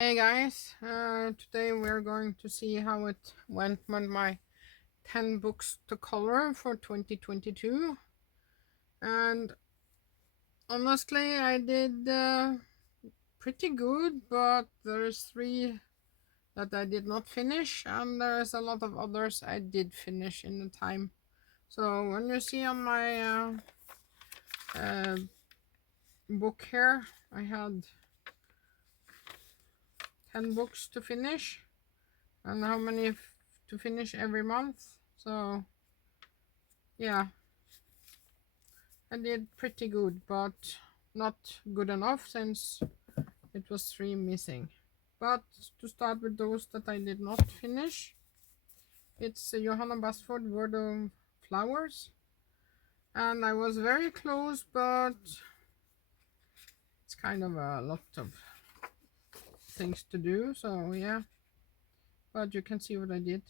Hey guys, today we're going to see how it went with my 10 books to color for 2022. And honestly, I did pretty good, but there's 3 that I did not finish, and there's a lot of others I did finish in the time. So when you see on my uh, book here, I had 10 books to finish, and how many to finish every month. So yeah, I did pretty good, but not good enough since it was 3 missing. But to start with those that I did not finish, it's Johanna Basford, Word of Flowers. And I was very close, but it's kind of a lot of things to do, so yeah. But you can see what I did.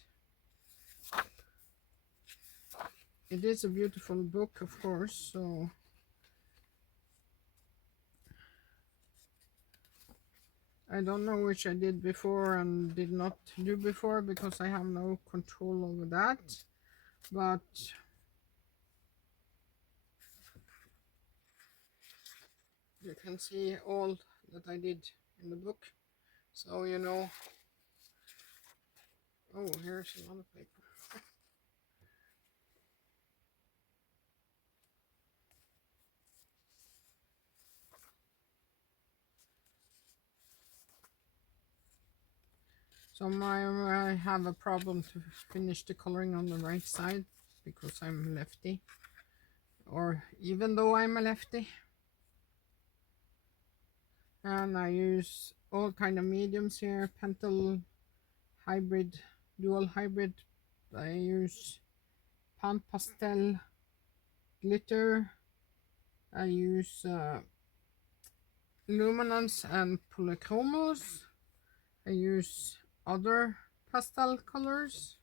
It is a beautiful book, of course, so I don't know which I did before and did not do before because I have no control over that. But you can see all that I did in the book, so you know. Oh, here's another paper. So I have a problem to finish the coloring on the right side because I'm lefty, or even though I'm a lefty. And I use all kind of mediums here: Pentel hybrid, dual hybrid. I use Pan Pastel glitter. I use luminance and polychromos. I use other pastel colors,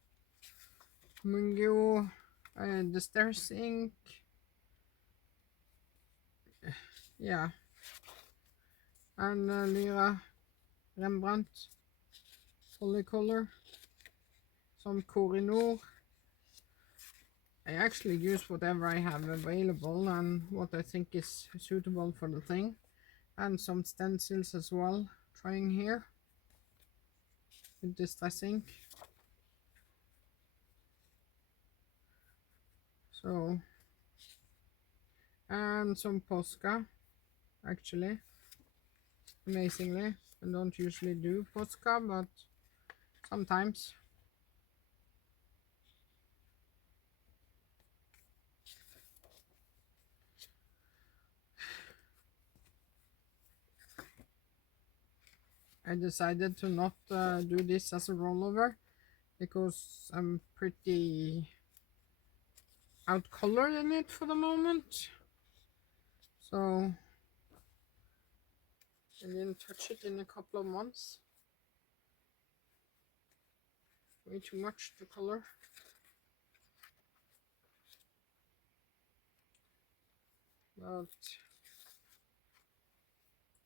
Mungyo, the Stairs ink, yeah, and Lyra Rembrandt polycolor, some Koh-i-Noor. I actually use whatever I have available and what I think is suitable for the thing, and some stencils as well, trying here with Distress ink. So, and some Posca, actually, amazingly. I don't usually do Posca, but sometimes. I decided to not do this as a rollover because I'm pretty out colored in it for the moment. So I didn't touch it in a couple of months. Way too much to color. But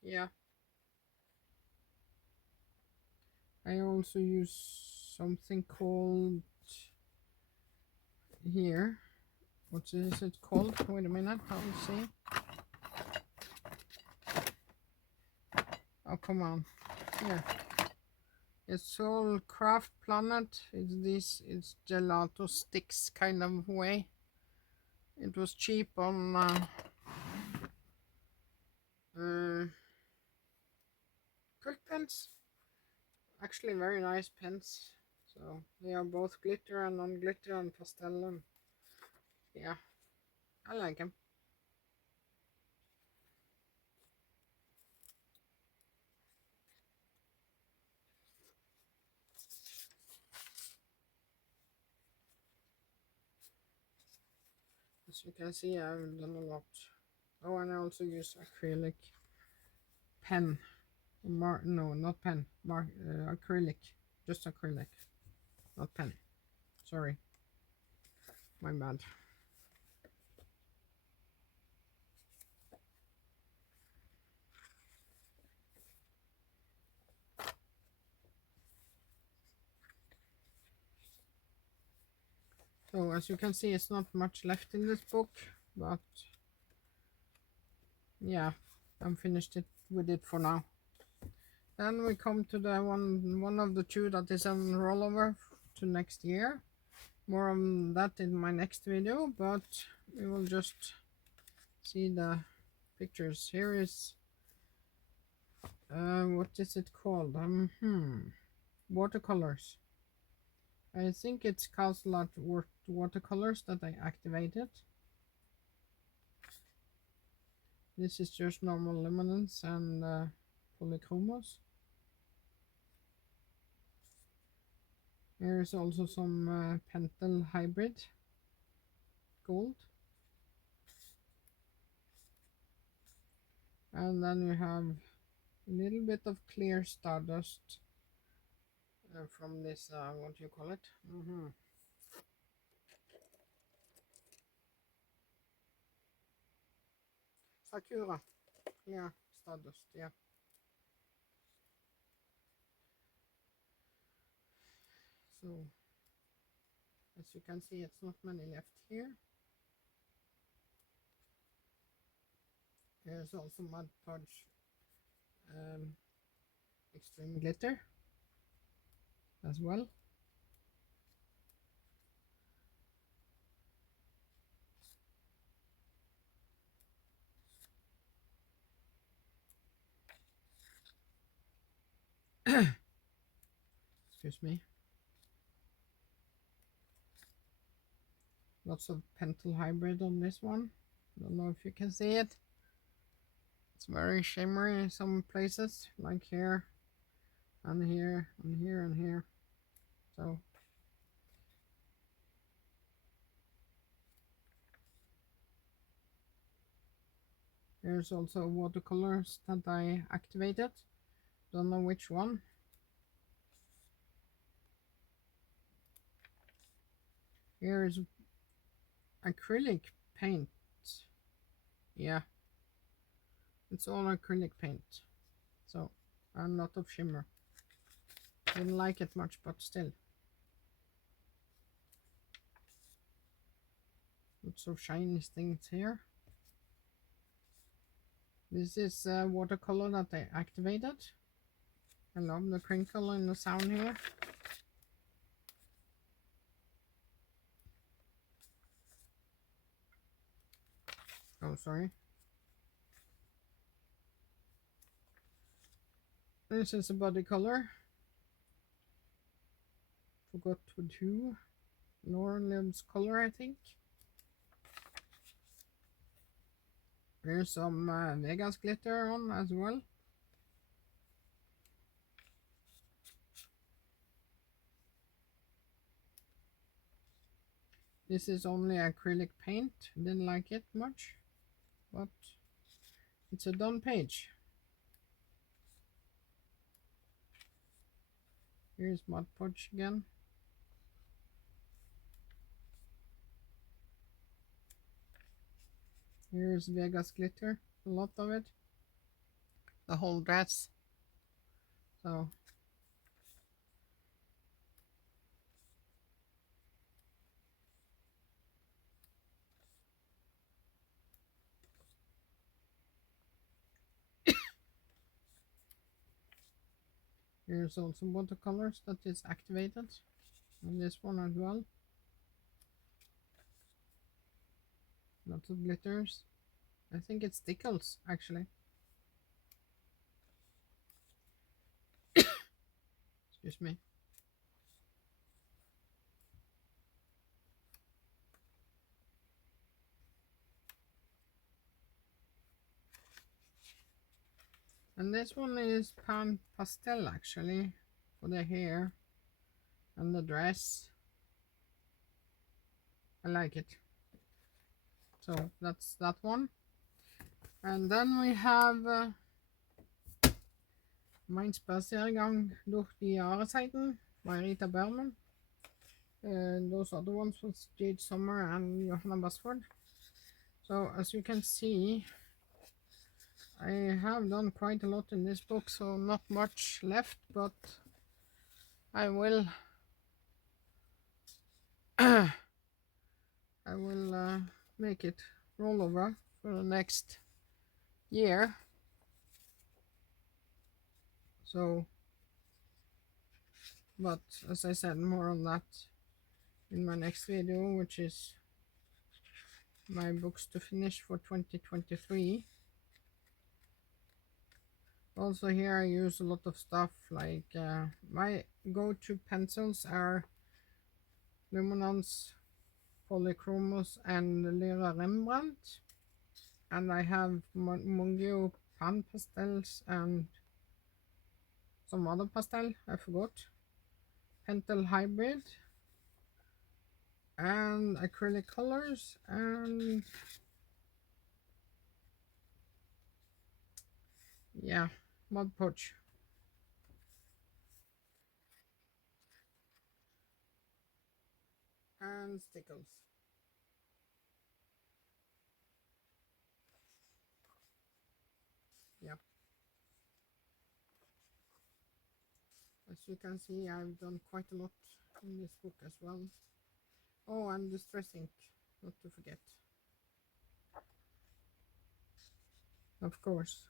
yeah, I also use something called here. What is it called? Wait a minute, I'll see. Oh, come on. Here. It's all Craft Planet. It's gelato sticks kind of way. It was cheap on quick pens. Actually, very nice pens. So they are both glitter and non-glitter and pastel, and yeah, I like them. As you can see, I've done a lot. Oh, and I also use acrylic pen. No, not pen. Acrylic. Just acrylic. Not pen. Sorry. My bad. So as you can see, it's not much left in this book, but yeah, I'm finished with it for now. Then we come to the one of the two that is on rollover to next year. More on that in my next video, but we will just see the pictures. Here is what is it called? Watercolors. I think it's Castle Art watercolors that I activated. This is just normal luminance and polychromos. Here is also some Pentel hybrid gold. And then we have a little bit of clear stardust from this, what do you call it? Sakura. Yeah, stardust, yeah. So, as you can see, it's not many left here. There's also Mod Podge Extreme Glitter as well. Excuse me. Lots of Pentel hybrid on this one. Don't know if you can see it. It's very shimmery in some places, like here, and here, and here, and here. So there's also watercolors that I activated. Don't know which one. Here is acrylic paint. Yeah, it's all acrylic paint. So, and a lot of shimmer. Didn't like it much, but still. Lots of shiny things here. This is a watercolor that I activated. I love the crinkle and the sound here. Oh, sorry. This is a body color. Forgot to do. Lauren Limbs color, I think. There's some Vegas glitter on as well. This is only acrylic paint. Didn't like it much, but it's a done page. Here's Mod Podge again. Here's Vegas glitter, a lot of it. The whole dress. So here's also watercolors that is activated. And this one as well. Lots of glitters. I think it's Stickles actually. Excuse me. And this one is Pan Pastel actually, for the hair and the dress. I like it. So that's that one. And then we have Mein Spaziergang durch die Jahreszeiten by Rita Berman. And those other ones was Jade Summer and Johanna Basford. So as you can see, I have done quite a lot in this book, so not much left, but I will I will make it roll over for the next year. So, but as I said, more on that in my next video, which is my books to finish for 2023. Also here I use a lot of stuff like my go-to pencils are Luminance, Polychromos and Lyra Rembrandt, and I have Mungio pan pastels and some other pastel I forgot, Pentel Hybrid and acrylic colors and yeah, Mod Podge. And stickles. Yeah. As you can see, I've done quite a lot in this book as well. Oh, and distress ink, not to forget. Of course.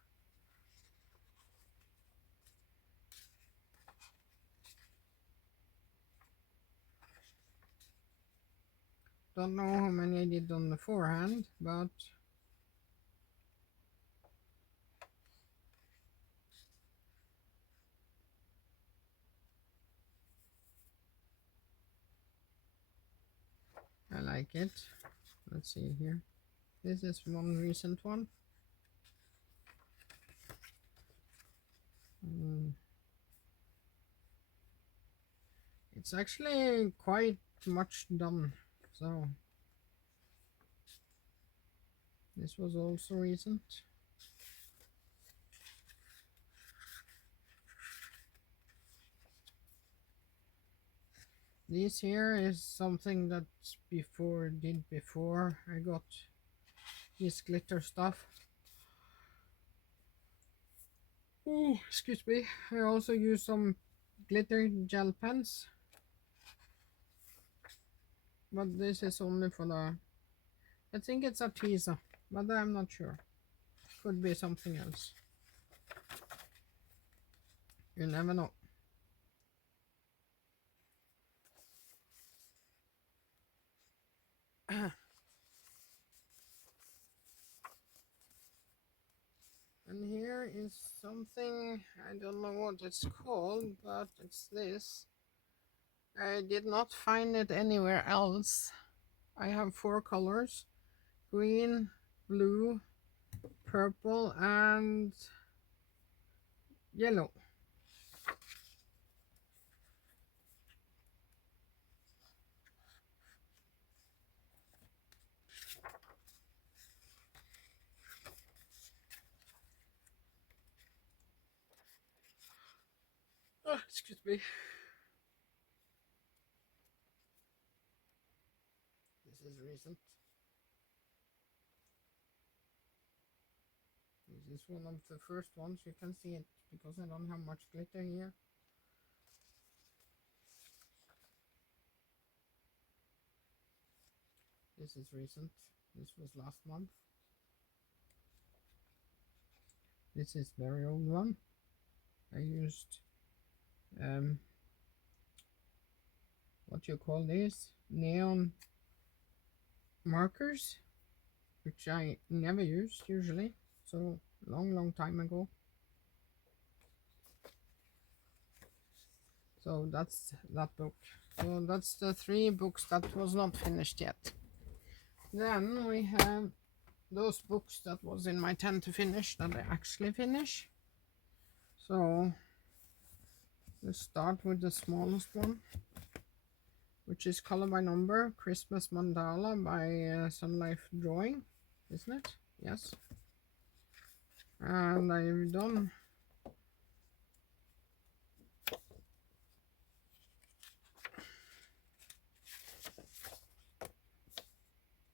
Don't know how many I did on the forehand, but I like it. Let's see here. This is one recent one. It's actually quite much done, so this was also recent. This here is something that did before I got this glitter stuff. Oh, excuse me. I also use some glitter gel pens, but this is only for the, I think it's a teaser, but I'm not sure. Could be something else. You never know. And here is something, I don't know what it's called, but it's this. I did not find it anywhere else. I have 4 colors: green, blue, purple and yellow. Oh, excuse me. This is recent. This is one of the first ones. You can see it because I don't have much glitter here. This is recent. This was last month. This is very old one. I used what you call these, neon markers, which I never use usually, so long time ago. So that's that book. So that's the 3 books that was not finished yet. Then we have those books that was in my 10 to finish that I actually finish. So let's start with the smallest one, which is Color by Number, Christmas Mandala by Sun Life Drawing, isn't it? Yes. And I've done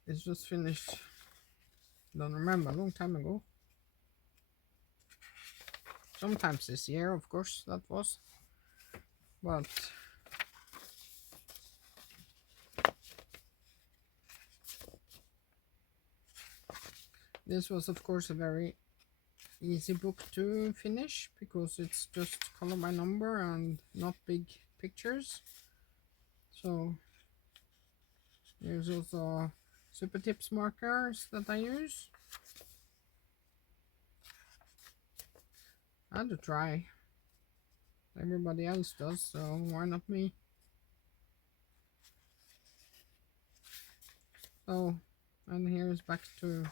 it's just finished, don't remember, a long time ago. Sometimes this year, of course, that was. But This was of course a very easy book to finish because it's just color by number and not big pictures. So there's also Super Tips markers that I use. I had to try. Everybody else does, so why not me? Oh, and here's back to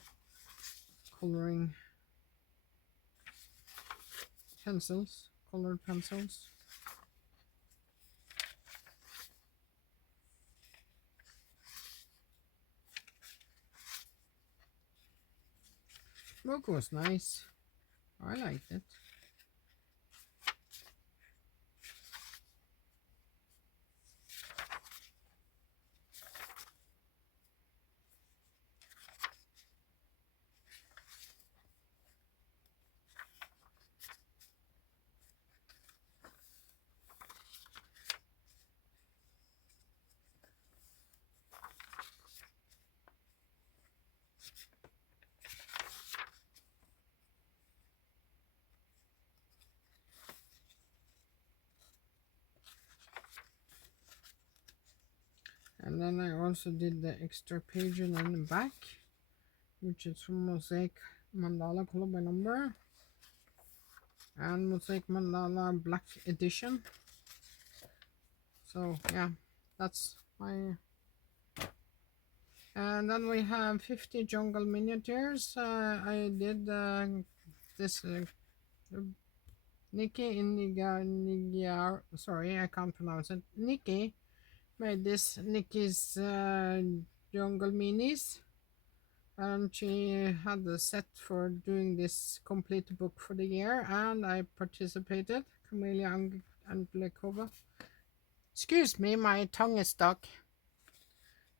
coloring pencils, colored pencils. Book was nice. I liked it. And then I also did the extra page in the back, which is from Mosaic Mandala color by number and Mosaic Mandala Black Edition. So yeah, that's my. And then we have 50 jungle miniatures. I did this Nikki Nigar. Sorry, I can't pronounce it. Nikki made this Nikki's jungle minis, and she had the set for doing this complete book for the year, and I participated. Camelia Anglikova. Excuse me, my tongue is stuck.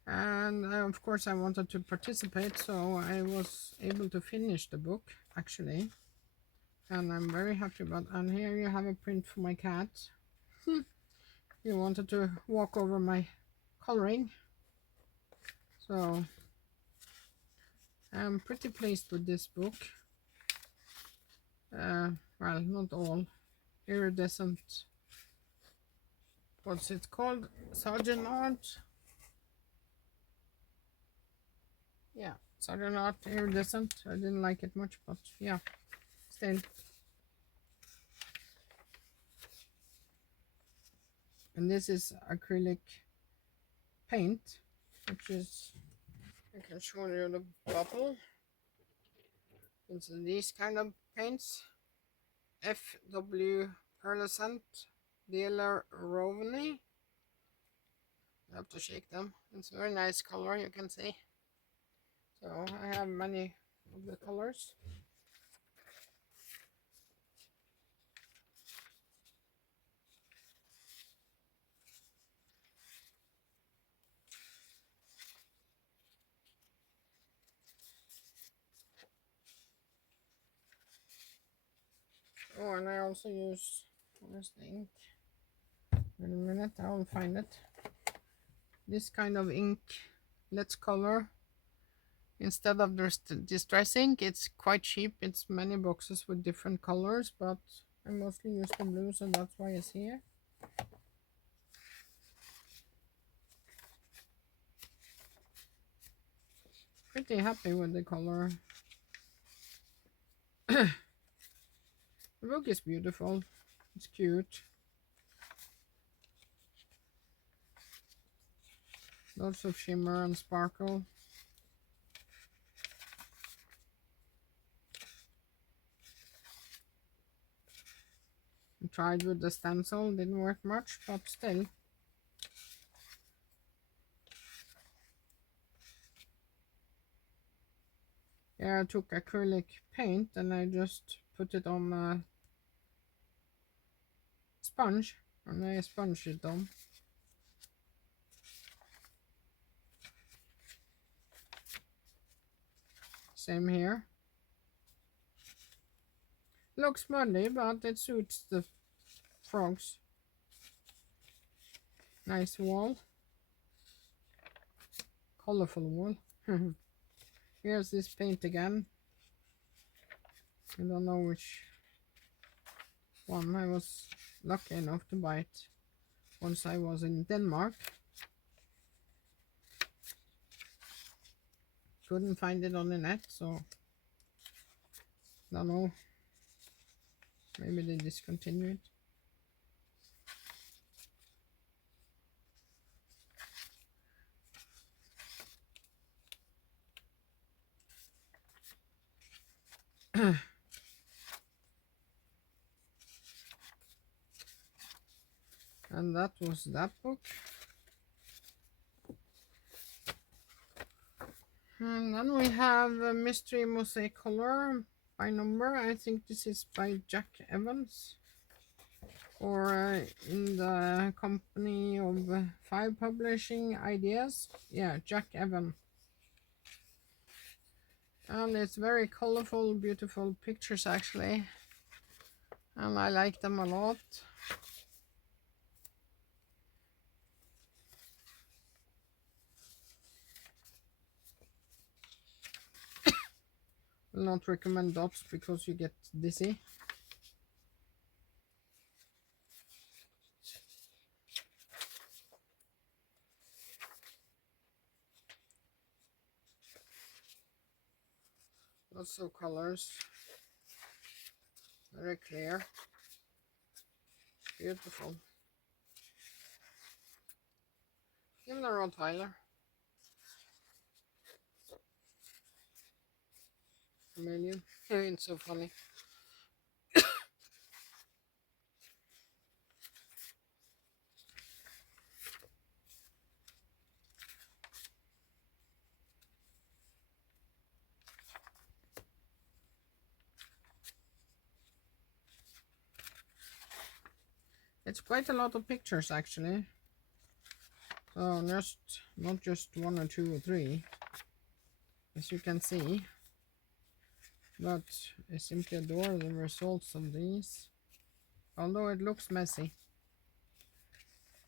And of course I wanted to participate, so I was able to finish the book actually, and I'm very happy about. And here you have a print for my cat. He wanted to walk over my coloring, so I'm pretty pleased with this book. Well, not all. Iridescent, what's it called? Sergeant Art. Yeah, Sergeant Art Iridescent. I didn't like it much, but yeah, still. And this is acrylic paint, which is, I can show you the bottle. It's these kind of paints. FW Pearlescent Dealer Rovney. I have to shake them. It's a very nice color, you can see. So I have many of the colors. Oh, and I also use, where's the ink? Wait a minute, I will find it. This kind of ink, Let's Color. Instead of distress ink, it's quite cheap. It's many boxes with different colors, but I mostly use the blue, so that's why it's here. Pretty happy with the color. The book is beautiful. It's cute. Lots of shimmer and sparkle. I tried with the stencil, didn't work much, but still. Yeah, I took acrylic paint and I just put it on a sponge, and I sponged it on. Same here. Looks muddy, but it suits the frogs. Nice wall. Colorful wall. Here's this paint again. I don't know which one. I was lucky enough to buy it once I was in Denmark. Couldn't find it on the net, so don't know. Maybe they discontinued it. And that was that book. And then we have a Mystery Mosaic Color by number. I think this is by Jack Evans, or in the company of 5 Publishing Ideas. Yeah, Jack Evans. And it's very colorful, beautiful pictures actually, and I like them a lot. Will not recommend dots because you get dizzy. Lots of colors, very clear, beautiful. Even the Rottweiler. Chameleon. It's so funny. It's quite a lot of pictures actually. So not just 1 or 2 or 3, as you can see. But I simply adore the results of these. Although it looks messy.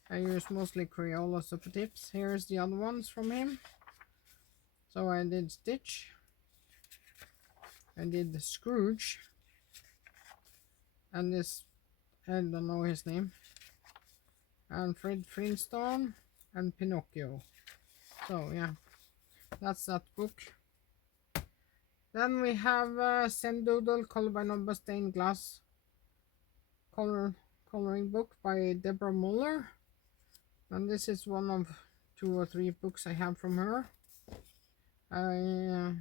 I use mostly Crayola super tips. Here's the other ones from him. So I did Stitch. I did the Scrooge. And this, I don't know his name. And Fred Flintstone and Pinocchio. So yeah, that's that book. Then we have Sendoodle Color by Number Stained Glass Coloring Book by Deborah Muller. And this is one of 2 or 3 books I have from her. I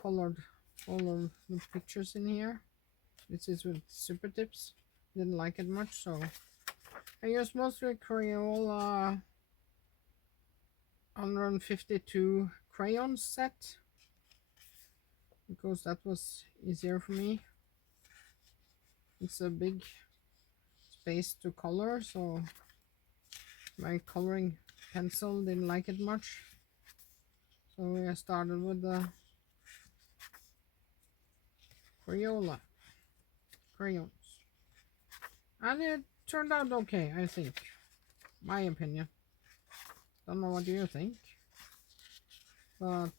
colored all of the pictures in here. This is with super tips. Didn't like it much, so I used mostly Crayola 152 crayon set because that was easier for me. It's a big space to color, so my coloring pencil didn't like it much. So I started with the Crayola crayons. And it turned out okay, I think. My opinion. Don't know what you think. But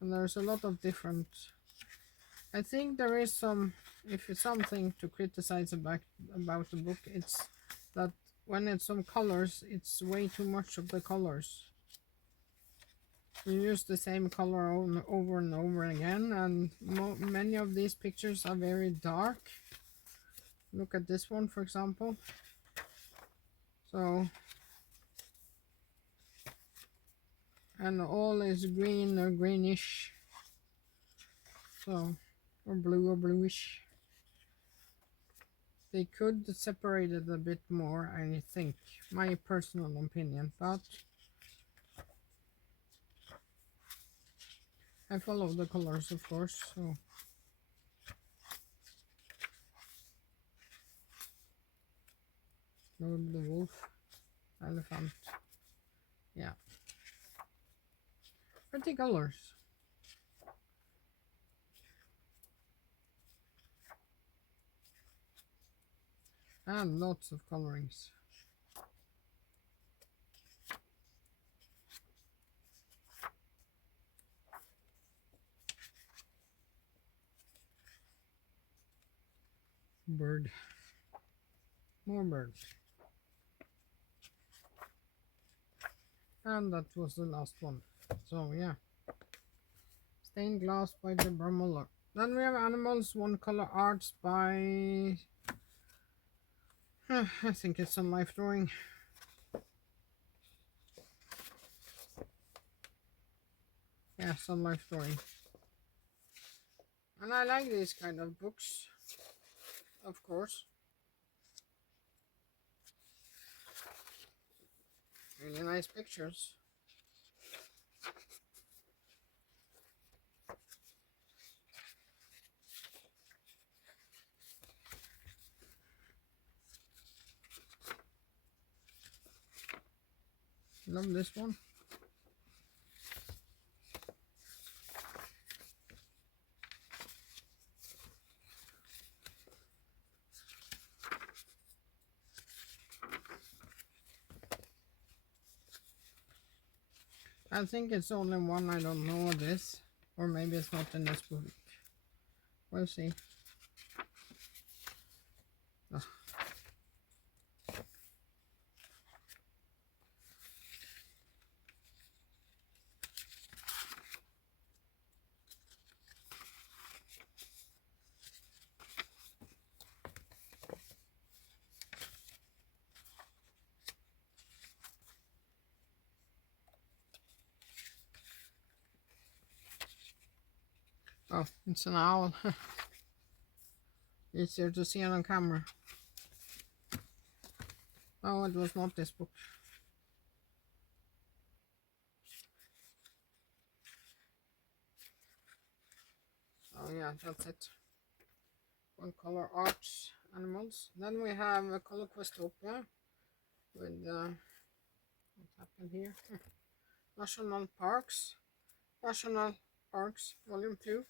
and there's a lot of different. I think there is some, if it's something to criticize about the book, it's that when it's some colors, it's way too much of the colors. You use the same color over and over again, and many of these pictures are very dark. Look at this one, for example. So, and all is green or greenish. So, or blue or bluish. They could separate it a bit more, I think. My personal opinion, but I follow the colors, of course, so. The wolf, elephant, yeah. Pretty colors. And lots of colorings. Bird. More birds. And that was the last one. So yeah. Stained glass by Deborah Muller. Then we have animals, one color arts by I think it's Sun Life Drawing. Yeah, Sun Life Drawing. And I like these kind of books, of course. Really nice pictures. Love this one. I think it's only one, I don't know this. Or maybe it's not in this book. We'll see. Oh. Oh, it's an owl. Easier to see on camera. Oh, it was not this book. Oh yeah, that's it. One color arts animals. Then we have a color Questopia with what happened here? National Parks. National Parks Volume 2.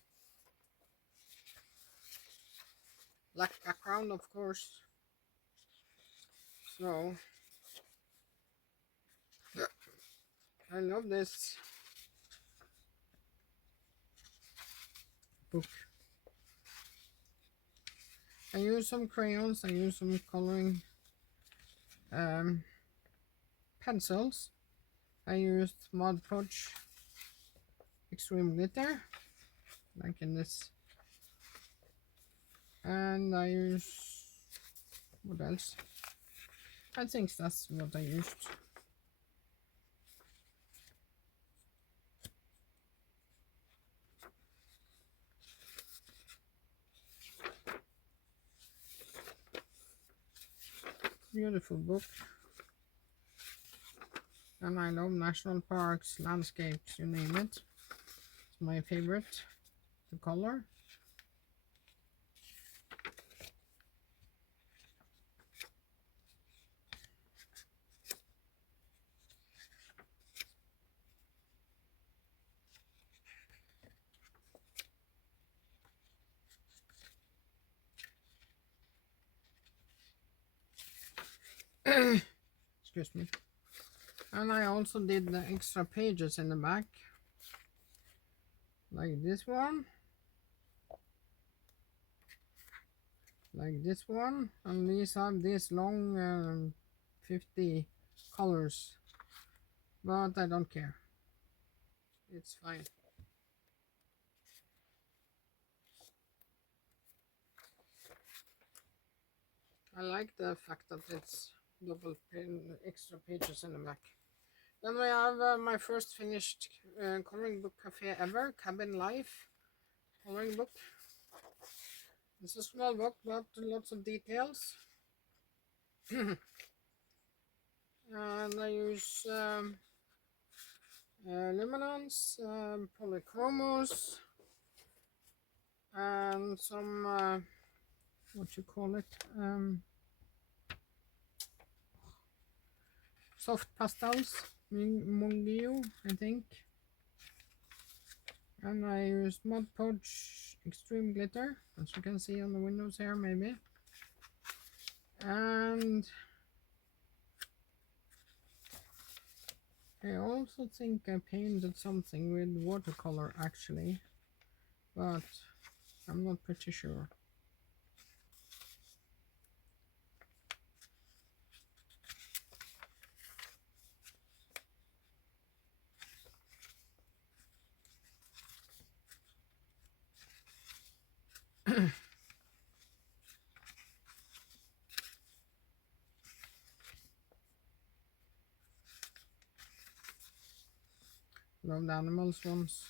Black background, of course. So I love this book. I use some crayons, I use some coloring pencils. I used Mod Podge Extreme Glitter, like in this. And I use, what else? I think that's what I used. Beautiful book. And I love national parks, landscapes, you name it. It's my favorite, the color. Excuse me. And I also did the extra pages in the back, like this one, like this one, and these have this long 50 colors, but I don't care, it's fine. I like the fact that it's double extra pages in the back. Then we have my first finished coloring book cafe ever, Cabin Life coloring book. It's a small book, but lots of details. And I use luminance, polychromos, and some what you call it, soft pastels, Mungio, I think. And I used Mod Podge Extreme Glitter, as you can see on the windows here, maybe. And I also think I painted something with watercolor actually, but I'm not pretty sure. Love the animals ones.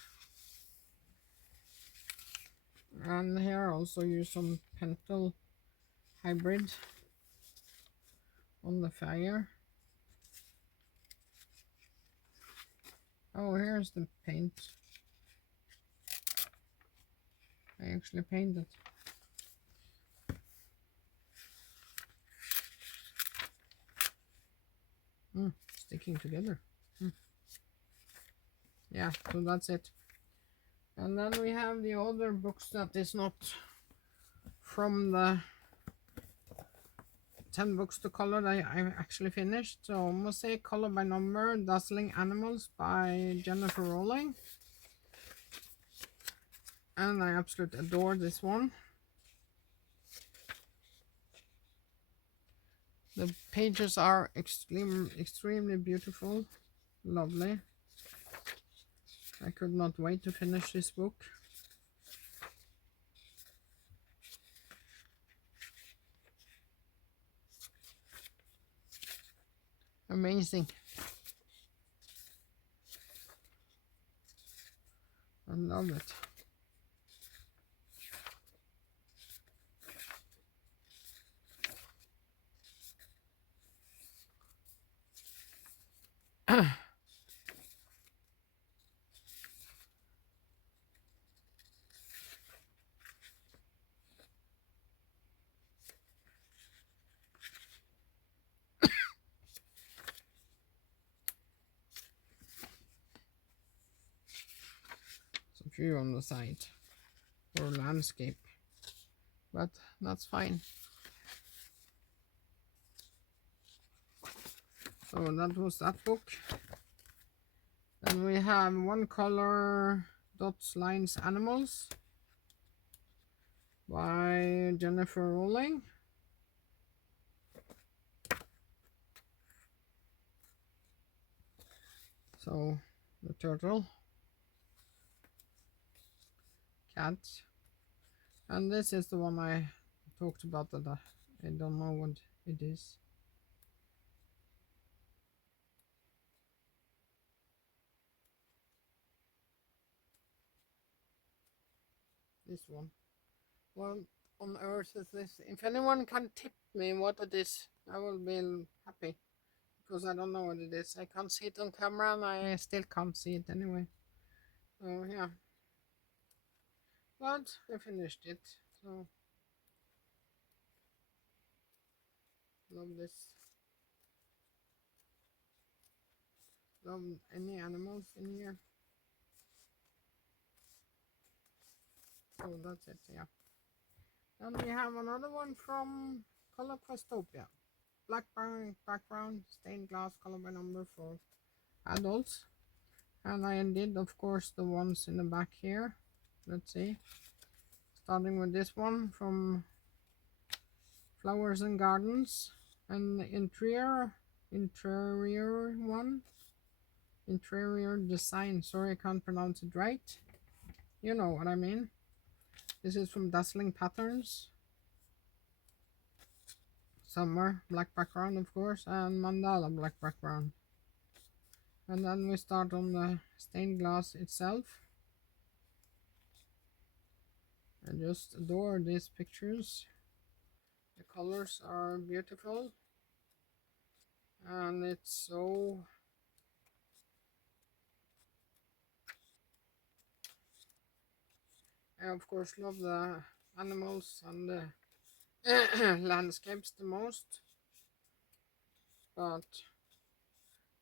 And here I also use some Pentel hybrid on the fire. Oh, here's the paint. I actually painted. Sticking together. Yeah, so that's it. And then we have the other books that is not from the 10 books to color that I actually finished. So Mosaic Color by Number, Dazzling Animals by Jennifer Rowling. And I absolutely adore this one. The pages are extremely beautiful, lovely. I could not wait to finish this book. Amazing. I love it. Some few on the side for landscape, but that's fine. So that was that book. Then we have One Color Dots Lines Animals by Jennifer Rowling. So the turtle, cat, and this is the one I talked about that I don't know what it is. This one. What on earth is this? If anyone can tip me what it is, I will be happy. Because I don't know what it is. I can't see it on camera and I still can't see it anyway. So yeah. But I finished it. So love this. Love any animals in here. So that's it, yeah. Then we have another one from Color Questopia. Black background, stained glass, color by number for adults. And I did, of course, the ones in the back here. Let's see. Starting with this one from Flowers and Gardens. And the interior one. Interior design. Sorry, I can't pronounce it right. You know what I mean. This is from Dazzling Patterns. Summer, black background, of course, and mandala, black background. And then we start on the stained glass itself. I just adore these pictures. The colors are beautiful. And it's so I of course love the animals and the landscapes the most. But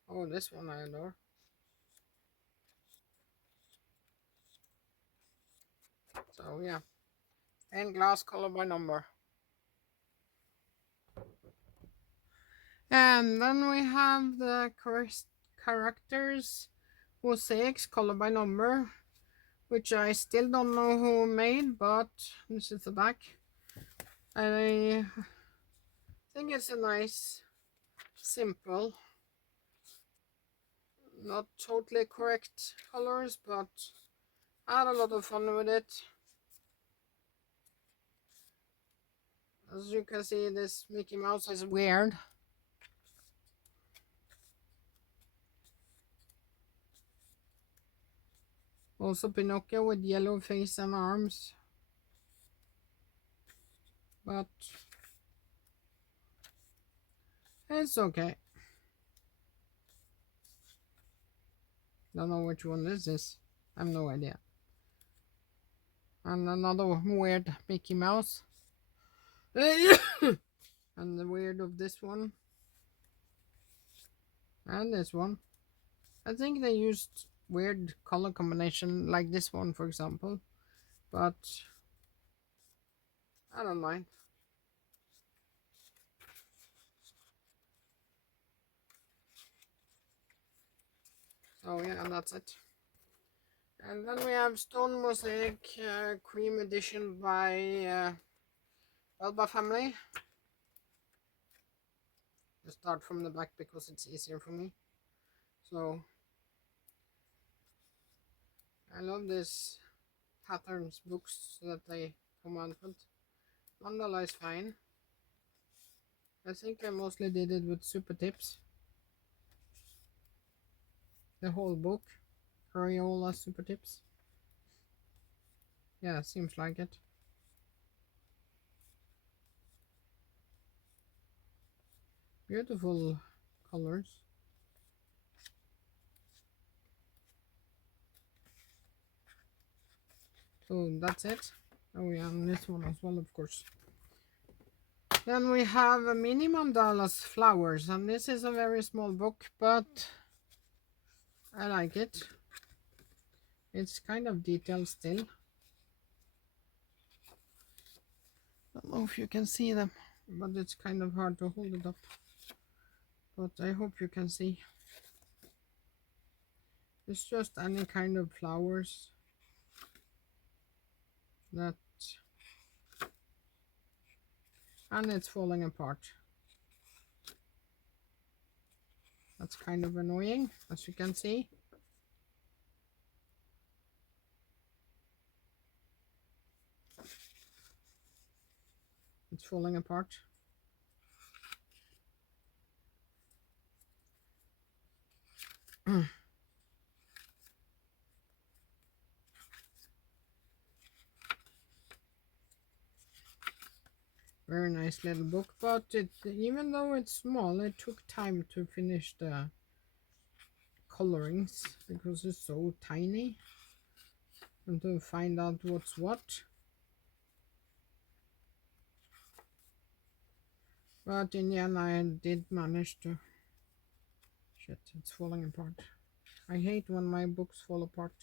oh, this one I adore. So yeah. Stained glass, color by number. And then we have the characters mosaics, color by number, which I still don't know who made, but this is the back. I think it's a nice, simple, not totally correct colors, but I had a lot of fun with it. As you can see, this Mickey Mouse is weird. Also Pinocchio with yellow face and arms. But it's okay. Don't know which one this is. I have no idea. And another weird Mickey Mouse. And the weird of this one. And this one. I think they used weird color combination like this one, for example. But I don't mind. So yeah, and that's it. And then we have Stone Mosaic Cream Edition by Elba Family. I start from the back because it's easier for me. So I love this patterns books that they come out with. Mandala is fine. I think I mostly did it with Super Tips. The whole book. Crayola Super Tips. Yeah, seems like it. Beautiful colors. So that's it. Oh yeah, and this one as well, of course. Then we have a Mini Mandalas Flowers, and this is a very small book, but I like it. It's kind of detailed still. Don't know if you can see them, but it's kind of hard to hold it up. But I hope you can see. It's just any kind of flowers that, and it's falling apart. That's kind of annoying, as you can see. It's falling apart. Very nice little book, but even though it's small, it took time to finish the colorings because it's so tiny and to find out what's what. But in the end I did manage to... Shit, it's falling apart. I hate when my books fall apart.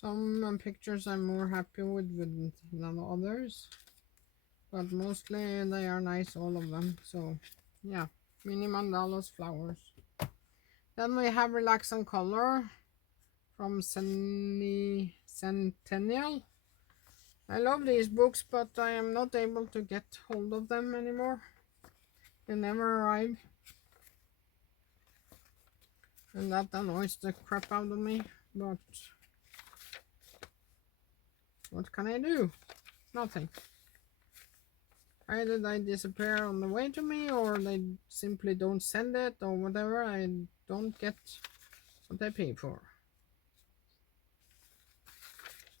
Some pictures I'm more happy with than others, but mostly they are nice, all of them. So yeah, Mini Mandalas Flowers. Then we have Relax and Color from Centennial. I love these books, but I am not able to get hold of them anymore. They never arrive, and that annoys the crap out of me, but what can I do? Nothing. Either they disappear on the way to me, or they simply don't send it, or whatever. I don't get what I pay for.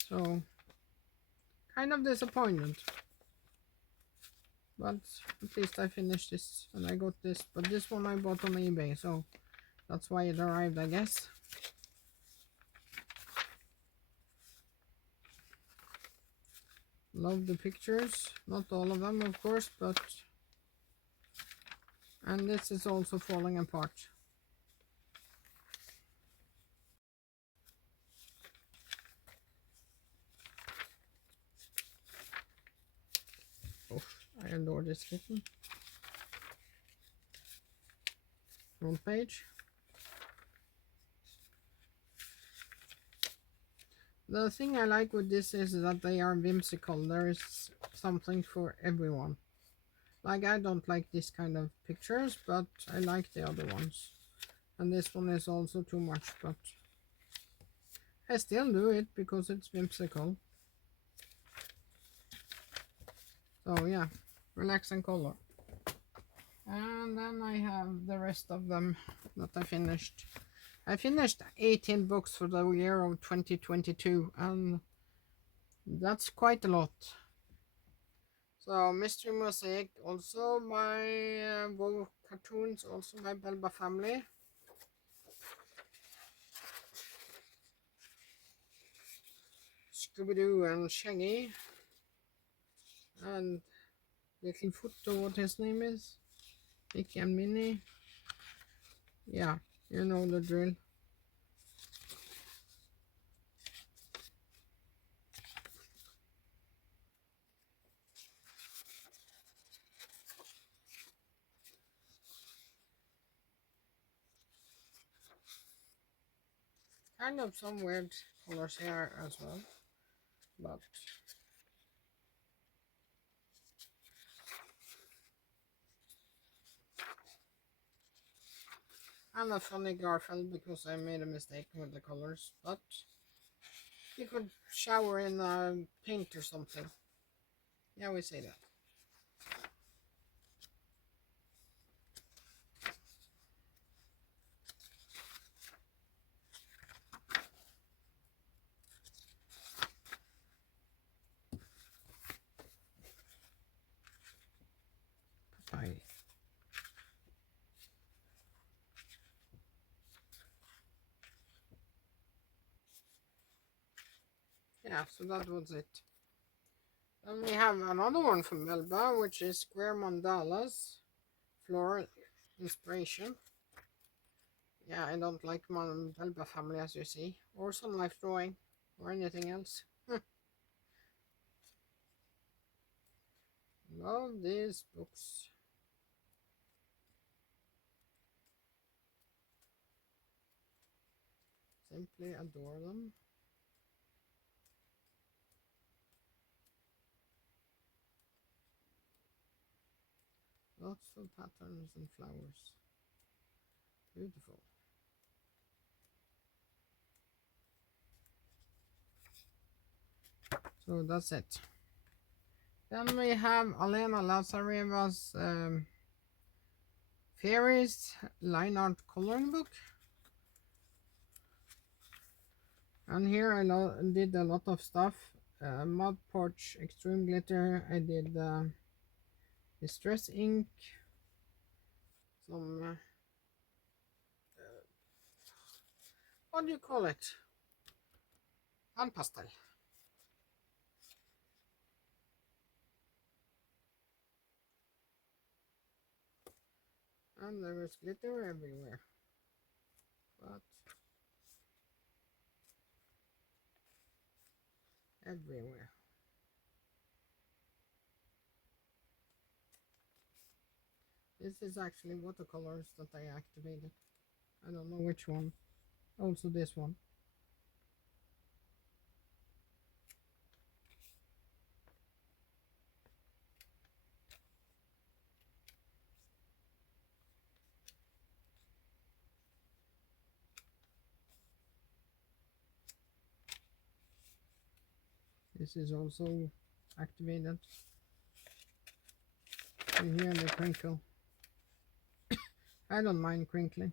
So, kind of disappointed. But at least I finished this, and I got this. But this one I bought on eBay, so that's why it arrived, I guess. Love the pictures. Not all of them, of course, but... And this is also falling apart. Oh, I adore this kitten. Front page. The thing I like with this is that they are whimsical. There is something for everyone. Like, I don't like this kind of pictures, but I like the other ones. And this one is also too much, but I still do it because it's whimsical. So yeah, relax and color. And then I have the rest of them that I finished. I finished 18 books for the year of 2022, and that's quite a lot. So Mystery Mosaic, also by WoW Cartoons, also by Belba family. Scooby-Doo and Shaggy. And Littlefoot, or what his name is. Mickey and Minnie. Yeah, you know the drill. Kind of some weird colors here as well, but I'm a funny Garfield because I made a mistake with the colors, but you could shower in paint or something. Yeah, we say that. Bye. Yeah, so that was it. Then we have another one from Melba, which is Square Mandalas, Floral Inspiration. Yeah, I don't like my Melba family, as you see, or Sun Life Drawing, or anything else. Love these books. Simply adore them. Lots of patterns and flowers. Beautiful. So that's it. Then we have Alena Lazareva's Fairies line art coloring book. And here I did a lot of stuff. Mud Porch Extreme Glitter. I did Distress Ink. Some, what do you call it? Hand pastel. And there is glitter everywhere. But everywhere. This is actually watercolors that I activated. I don't know which one. Also this one. This is also activated. And here the crinkle. I don't mind crinkling.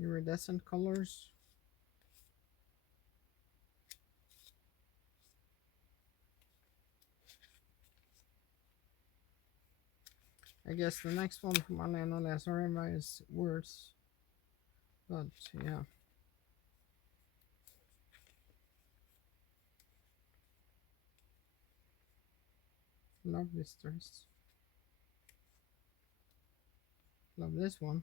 Iridescent colors. I guess the next one from Alena Lazareva is words. But yeah. Love this dress. Love this one.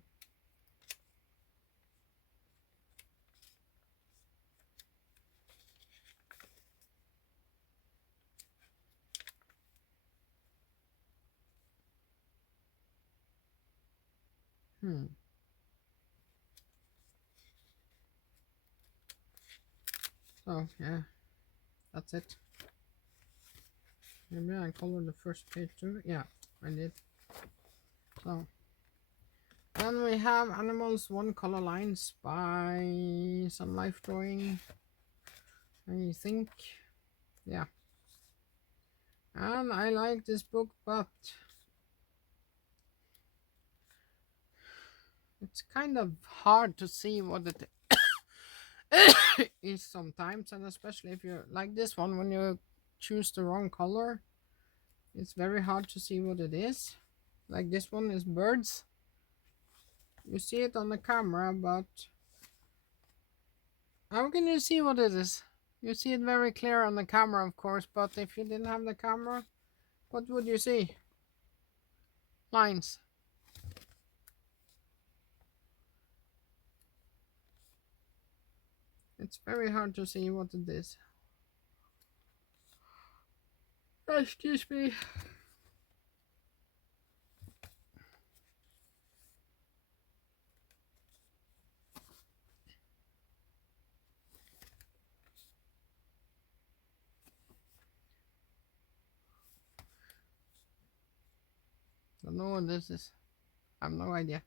So yeah, that's it. Maybe I colored the first page too. Yeah, I did. So Then we have Animals One Color Lines by Sun Life Drawing, I think. Yeah. And I like this book, but it's kind of hard to see what it is sometimes, and especially if you're like this one, when you choose the wrong color, it's very hard to see what it is. Like this one is birds. You see it on the camera, but how can you see what it is? You see it very clear on the camera, of course, but if you didn't have the camera, what would you see? Lines. It's very hard to see what it is. Excuse me. Don't know what this is. I have no idea.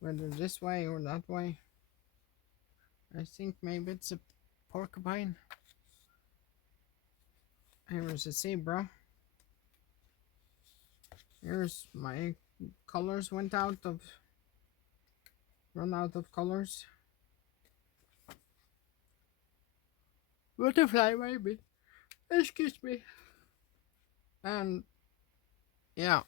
Whether this way or that way. I think maybe it's a porcupine. Here's a zebra. Here's my colors run out of colors. Butterfly maybe. Excuse me. And yeah.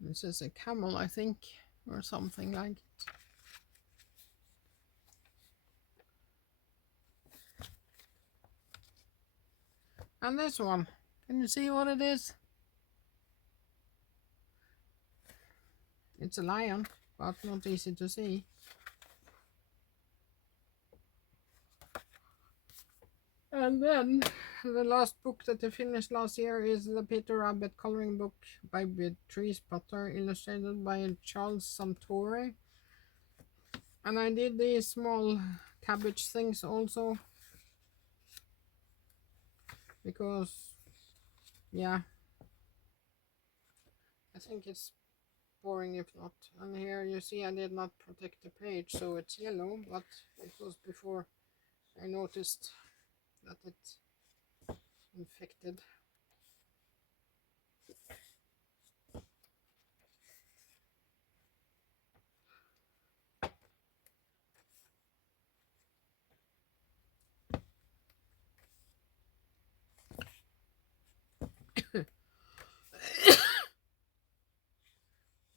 This is a camel, I think, or something like it. And this one, can you see what it is? It's a lion, but not easy to see. And then the last book that I finished last year is the Peter Rabbit coloring book by Beatrice Potter, illustrated by Charles Santore. And I did these small cabbage things also, because yeah, I think it's boring if not. And here you see I did not protect the page, so it's yellow, but it was before I noticed that it's infected.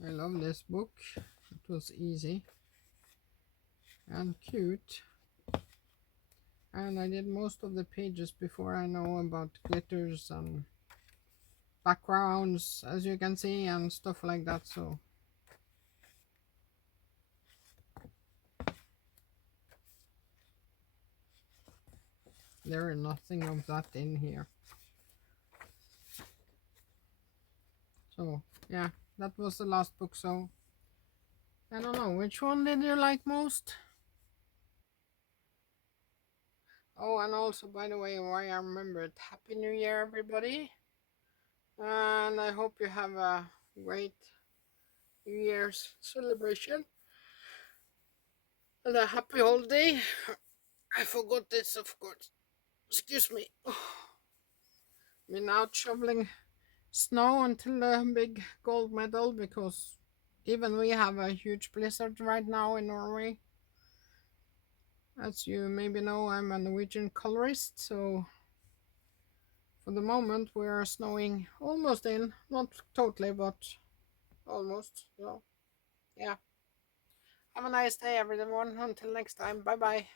I love this book. It was easy and cute. And I did most of the pages before I know about glitters and backgrounds, as you can see, and stuff like that. So there is nothing of that in here. So yeah, that was the last book. So I don't know, which one did you like most? Oh, and also, by the way, why I remembered, Happy New Year, everybody. And I hope you have a great New Year's celebration and a happy holiday. I forgot this, of course. Excuse me. Been out shoveling snow until the big gold medal, because even we have a huge blizzard right now in Norway. As you maybe know, I'm a Norwegian colorist, so for the moment we are snowing almost in, not totally, but almost. So yeah, have a nice day everyone, until next time, bye bye.